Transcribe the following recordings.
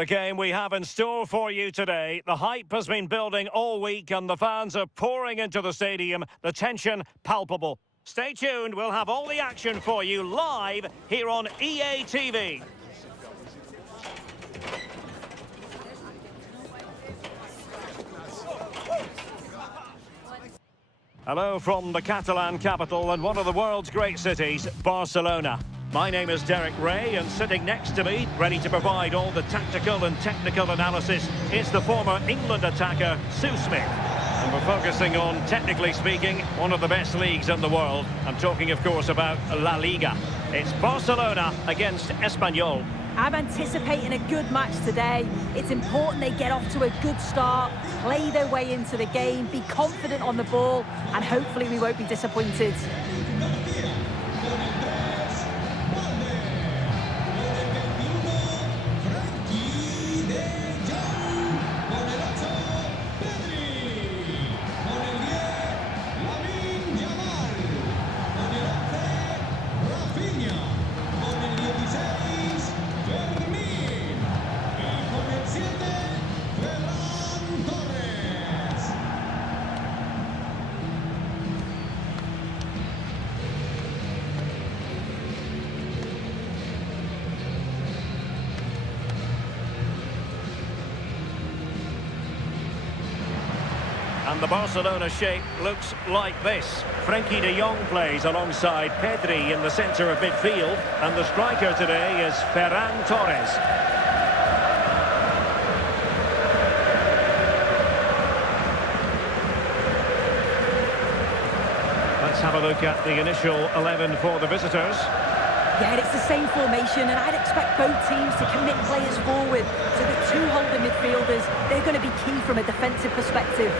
The game we have in store for you today. The hype has been building all week and the fans are pouring into the stadium. The tension palpable. Stay tuned, we'll have all the action for you live here on EA TV. Hello from the Catalan capital and one of the world's great cities, Barcelona. My name is Derek Ray, and sitting next to me, ready to provide all the tactical and technical analysis, is the former England attacker, Sue Smith. And we're focusing on, technically speaking, one of the best leagues in the world. I'm talking, of course, about La Liga. It's Barcelona against Espanyol. I'm anticipating a good match today. It's important they get off to a good start, play their way into the game, be confident on the ball, and hopefully we won't be disappointed. And the Barcelona shape looks like this. Frenkie de Jong plays alongside Pedri in the centre of midfield. And the striker today is Ferran Torres. Let's have a look at the initial 11 for the visitors. Yeah, it's the same formation, and I'd expect both teams to commit players forward. So the two holding midfielders, they're going to be key from a defensive perspective.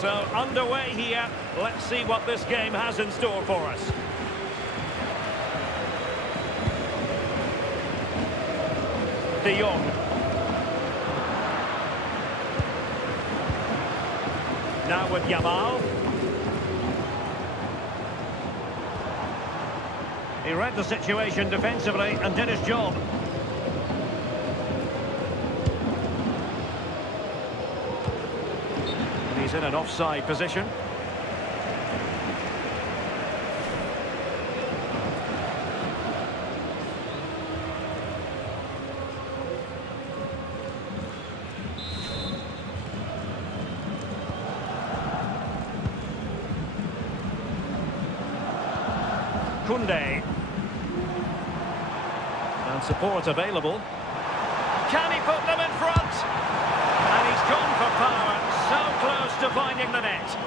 So underway here. Let's see what this game has in store for us. De Jong. Now with Yamal. He read the situation defensively and did his job. He's in an offside position. Koundé. And support available. Can he put them in front? And he's gone for power. So close to finding the net.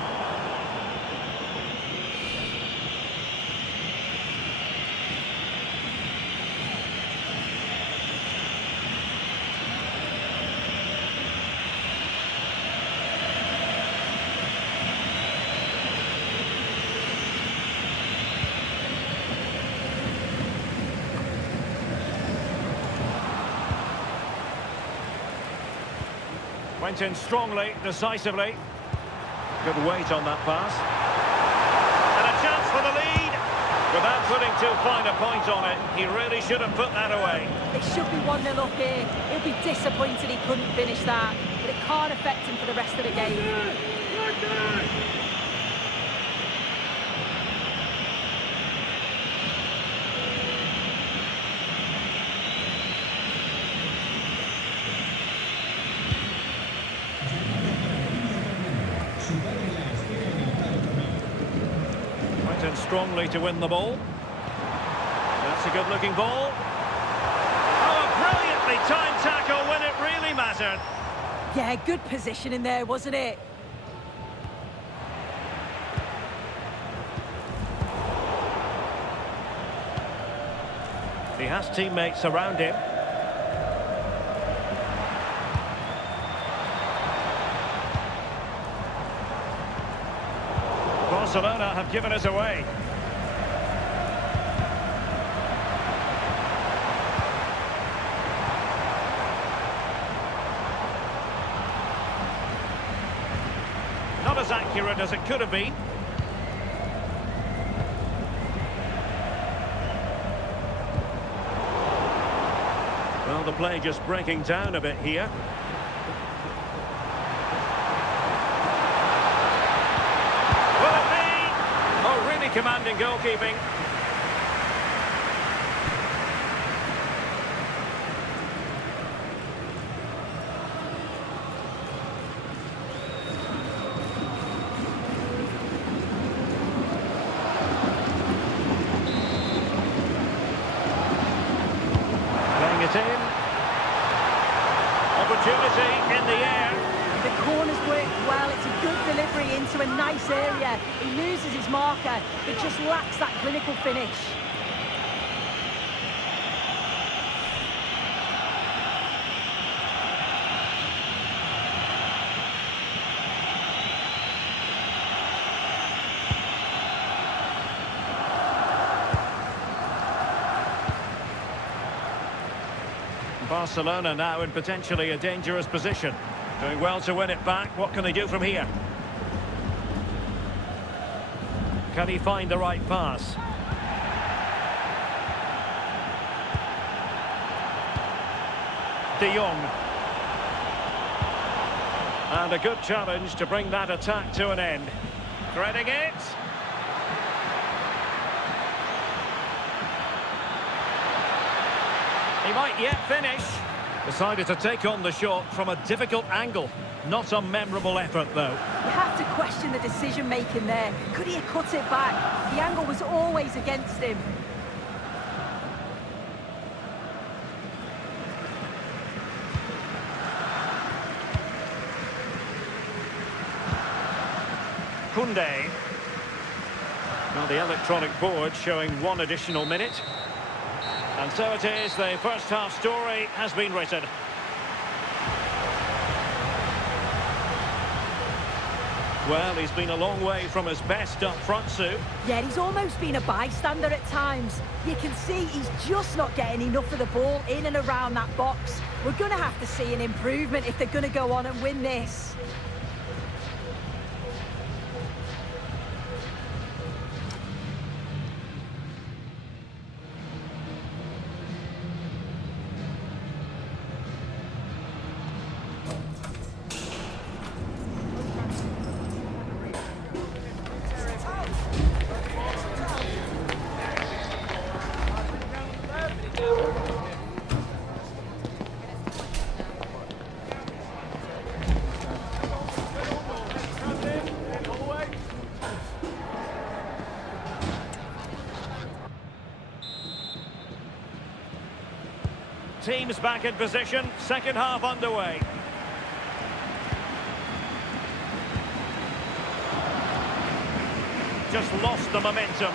Went in strongly, decisively. Good weight on that pass. And a chance for the lead. Without putting too fine a point on it, he really should have put that away. It should be 1-0 up here. He'll be disappointed he couldn't finish that, but it can't affect him for the rest of the game. Went in strongly to win the ball. That's a good-looking ball. Oh, a brilliantly timed tackle when it really mattered. Yeah, good position in there, wasn't it? He has teammates around him. Barcelona have given us away. Not as accurate as it could have been. Well, the play just breaking down a bit here. Will it be? Oh, really commanding goalkeeping. In. Opportunity in the air. The corner's worked well. It's a good delivery into a nice area. He loses his marker, but just lacks that clinical finish. Barcelona now in potentially a dangerous position. Doing well to win it back. What can they do from here? Can he find the right pass? De Jong. And a good challenge to bring that attack to an end. Threading it. He might yet finish. Decided to take on the shot from a difficult angle. Not a memorable effort, though. You have to question the decision-making there. Could he have cut it back? The angle was always against him. Koundé. Now the electronic board showing one additional minute. And so it is, the first half story has been written. Well, he's been a long way from his best up front, Sue. Yeah, he's almost been a bystander at times. You can see he's just not getting enough of the ball in and around that box. We're going to have to see an improvement if they're going to go on and win this. Teams back in position, second half underway. Just lost the momentum.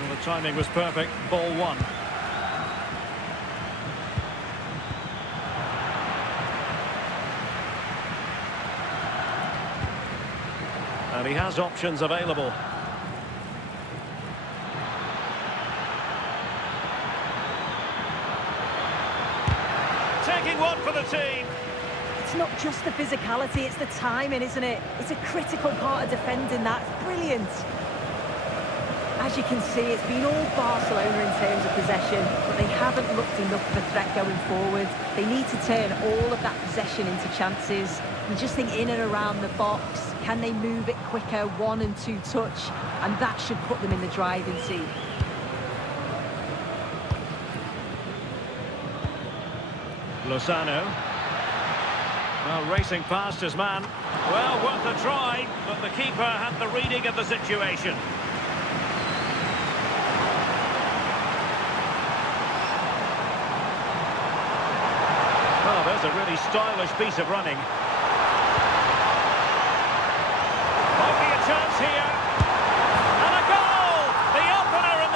Well, the timing was perfect, ball one. And he has options available. Taking one for the team. It's not just the physicality, it's the timing, isn't it? It's a critical part of defending that. It's brilliant. As you can see, it's been all Barcelona in terms of possession, but they haven't looked enough of a threat going forward. They need to turn all of that possession into chances. You just think in and around the box, can they move it quicker, 1 and 2 touch, and that should put them in the driving seat. Lozano. Well, racing past his man. Well, worth a try, but the keeper had the reading of the situation. Oh, there's a really stylish piece of running. Might be a chance here. And a goal! The opener in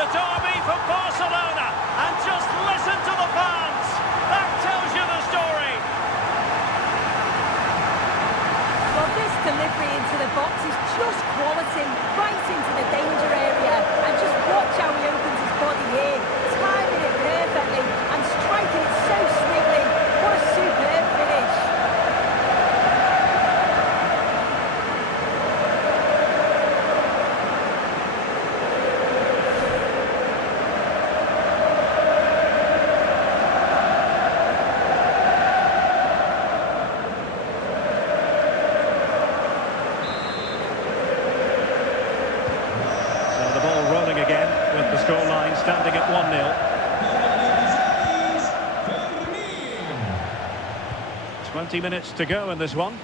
standing at 1-0. 20 minutes to go in this one.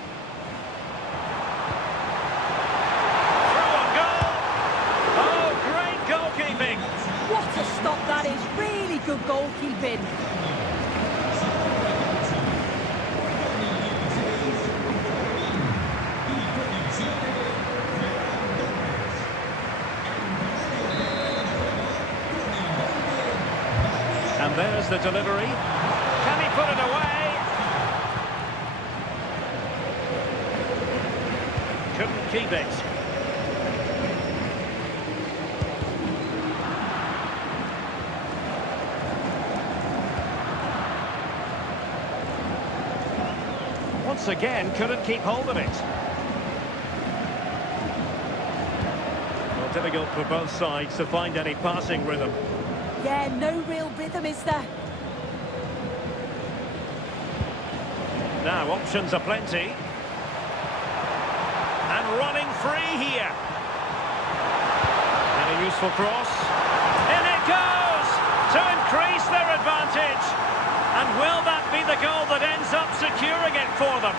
Through on goal! Oh, great goalkeeping! What a stop that is. Really good goalkeeping. And there's the delivery. Can he put it away? Couldn't keep it. Once again, couldn't keep hold of it. Well, difficult for both sides to find any passing rhythm. Yeah, no real rhythm, is there? Now, options are plenty. And running free here. And a useful cross. In it goes! To increase their advantage. And will that be the goal that ends up securing it for them?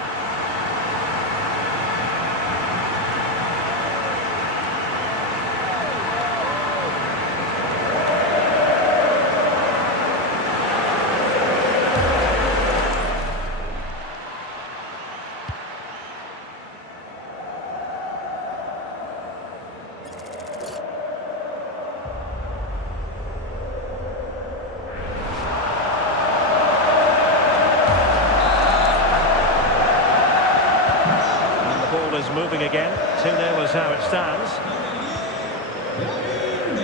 Is moving again. 2-0 is how it stands.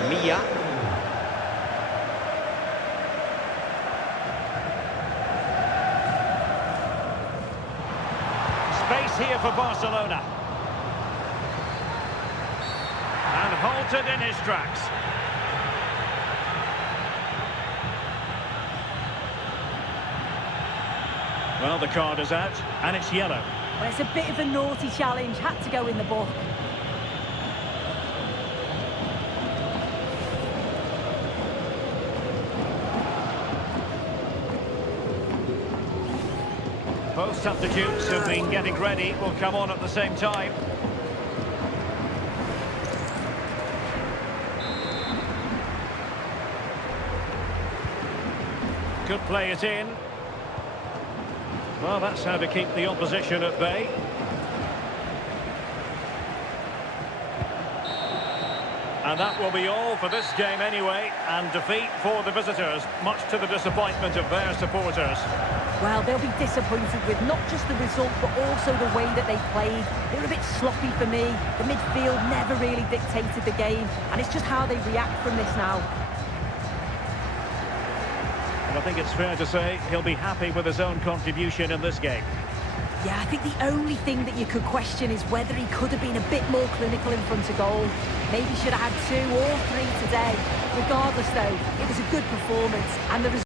Mia. Space here for Barcelona. And halted in his tracks. Well, the card is out, and it's yellow. Well, it's a bit of a naughty challenge. Had to go in the book. Both substitutes who've been getting ready will come on at the same time. Could play it in. Well, that's how to keep the opposition at bay. And that will be all for this game anyway, and defeat for the visitors, much to the disappointment of their supporters. Well, they'll be disappointed with not just the result, but also the way that they played. They were a bit sloppy for me. The midfield never really dictated the game, and it's just how they react from this now. And I think it's fair to say he'll be happy with his own contribution in this game. Yeah, I think the only thing that you could question is whether he could have been a bit more clinical in front of goal. Maybe should have had 2 or 3 today. Regardless, though, it was a good performance, and the result